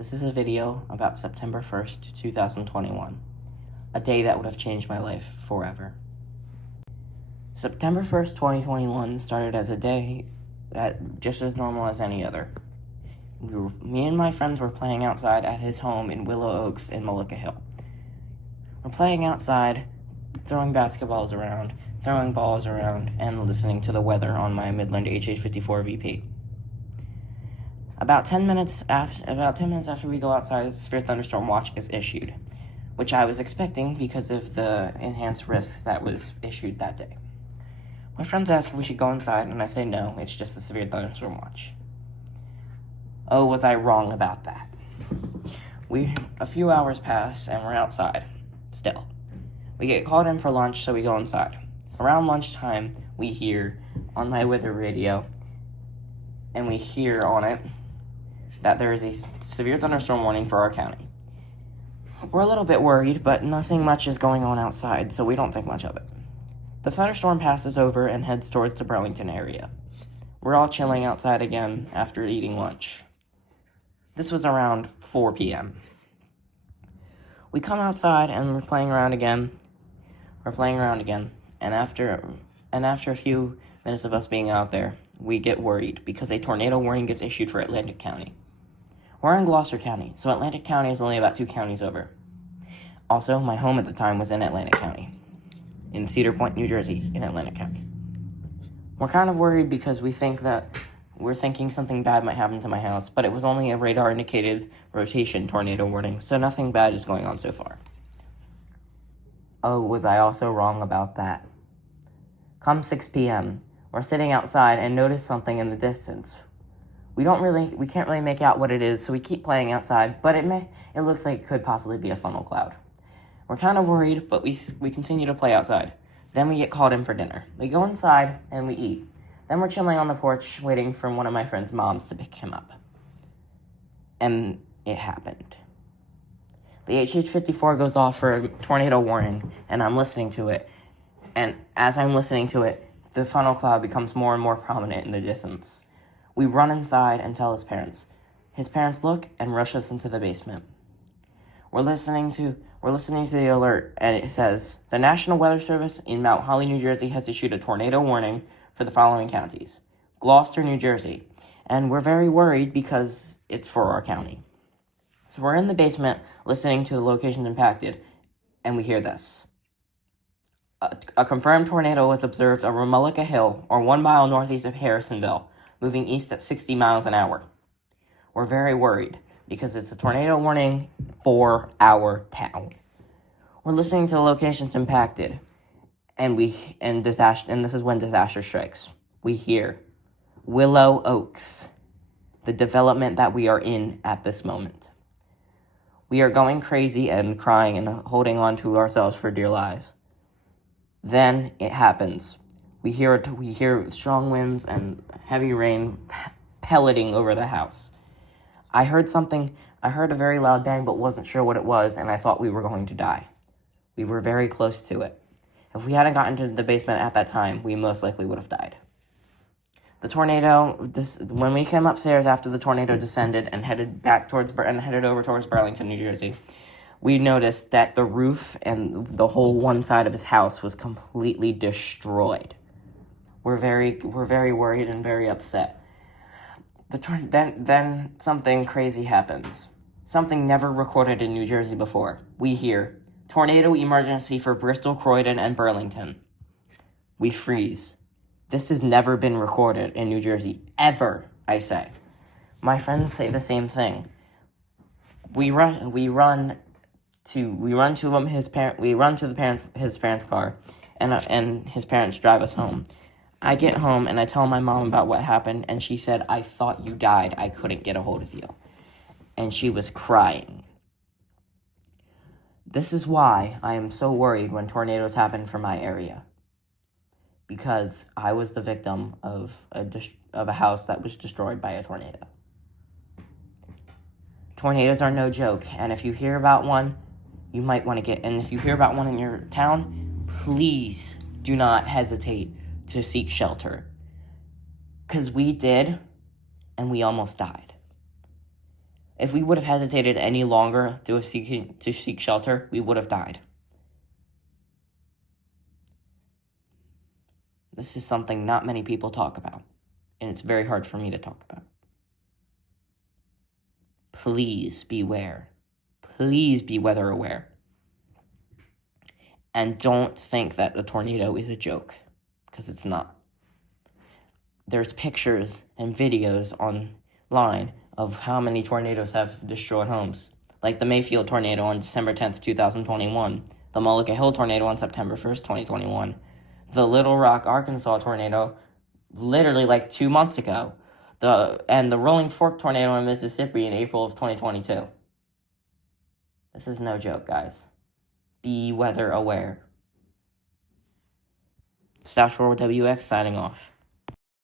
This is a video about September 1st, 2021, a day that would have changed my life forever. September 1st, 2021 started as a day that just as normal as any other. Me and my friends were playing outside at his home in Willow Oaks in Mullica Hill. We're playing outside, throwing basketballs around, throwing balls around, and listening to the weather on my Midland HH54 VP. About 10 minutes after we go outside, the severe thunderstorm watch is issued, which I was expecting because of the enhanced risk that was issued that day. My friends asked if we should go inside, and I say no, it's just a severe thunderstorm watch. Oh, was I wrong about that? A few hours pass, and we're outside, still. We get called in for lunch, so we go inside. Around lunchtime, we hear on my weather radio, and we hear on it that there is a severe thunderstorm warning for our county. We're a little bit worried, but nothing much is going on outside, so we don't think much of it. The thunderstorm passes over and heads towards the Burlington area. We're all chilling outside again after eating lunch. This was around 4 p.m. We come outside and we're playing around again. And after a few minutes of us being out there, we get worried because a tornado warning gets issued for Atlantic County. We're in Gloucester County, so Atlantic County is only about 2 counties over. Also, my home at the time was in Atlantic County, in Cedar Point, New Jersey, in Atlantic County. We're kind of worried because we're thinking something bad might happen to my house, but it was only a radar-indicated rotation tornado warning, so nothing bad is going on so far. Oh, was I also wrong about that? Come 6 p.m., we're sitting outside and notice something in the distance. We can't really make out what it is, so we keep playing outside, but it looks like it could possibly be a funnel cloud. We're kind of worried, but we continue to play outside. Then we get called in for dinner. We go inside and we eat. Then we're chilling on the porch, waiting for one of my friend's moms to pick him up. And it happened. The HH54 goes off for a tornado warning, and I'm listening to it. And as I'm listening to it, the funnel cloud becomes more and more prominent in the distance. We run inside and tell his parents. His parents look and rush us into the basement. We're listening to the alert, and it says, the National Weather Service in Mount Holly, New Jersey has issued a tornado warning for the following counties. Gloucester, New Jersey. And we're very worried because it's for our county. So we're in the basement listening to the locations impacted, and we hear this. A confirmed tornado was observed over Mullica Hill, or 1 mile northeast of Harrisonville, moving east at 60 miles an hour. We're very worried because it's a tornado warning for our town. We're listening to the locations impacted, and this is when disaster strikes. We hear Willow Oaks, the development that we are in at this moment. We are going crazy and crying and holding on to ourselves for dear lives. Then it happens. We hear strong winds and heavy rain pelleting over the house. I heard a very loud bang, but wasn't sure what it was, and I thought we were going to die. We were very close to it. If we hadn't gotten to the basement at that time, we most likely would have died. The tornado, when we came upstairs after the tornado descended and headed over towards Burlington, New Jersey, we noticed that the roof and the whole one side of his house was completely destroyed. We're very worried and very upset. Then something crazy happens. Something never recorded in New Jersey before. We hear, tornado emergency for Bristol, Croydon, and Burlington. We freeze. This has never been recorded in New Jersey, ever, I say. My friends say the same thing. We run to his parents' car, and his parents drive us home. I get home and I tell my mom about what happened, and she said, I thought you died. I couldn't get a hold of you. And she was crying. This is why I am so worried when tornadoes happen for my area. Because I was the victim of a house that was destroyed by a tornado. Tornadoes are no joke, and if you hear about one, you might want to and if you hear about one in your town, please do not hesitate to seek shelter. Because we did, and we almost died. If we would have hesitated any longer to seek shelter, we would have died. This is something not many people talk about, and it's very hard for me to talk about. Please beware. Please be weather aware. And don't think that the tornado is a joke, because it's not. There's pictures and videos online of how many tornadoes have destroyed homes, like the Mayfield tornado on December 10th, 2021, the Mullica Hill tornado on September 1st, 2021, the Little Rock, Arkansas tornado literally like 2 months ago, and the Rolling Fork tornado in Mississippi in April of 2022. This is no joke, guys. Be weather aware. Stash Roar WX signing off.